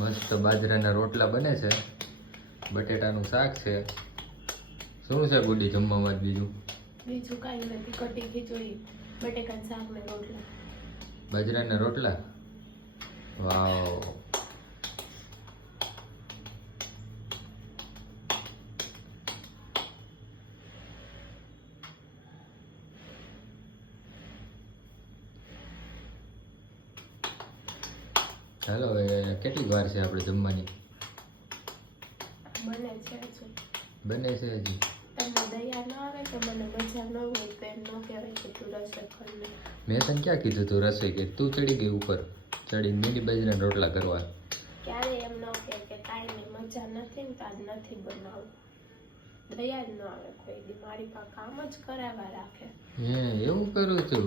મસ્ત બાજરાના રોટલા બને છે, બટેટાનું શાક છે. શું છે ગુડી જમવામાં બીજું? બીજું કાંઈ નથી, કઢી ખીચડી, બટેકાનું શાક ને રોટલા. બાજરાના રોટલા, વાવ. ચાલો હવે કેટલીક વાર છે આપણે જમવાની? બને છે હજુ. બને છે હજી. તમને દયા ન આવે કે મને મજા ન હોય તો એમ ન કહેવાય કે તું રસોઈ કરી લે. મેં તને ક્યાં કીધું તું રસોઈ કે? તું ચડી ગઈ ઉપર, ચડીને મીની બાજરાના રોટલા કરવા. ક્યારે એમ ન કહે કે કાંઈ નહીં, મજા નથી ને તો આજ નથી બનાવું. દયા જ ન આવે કોઈ દી, મારી પાસે કામ જ કરાવવા રાખે. હે એવું કરું છું?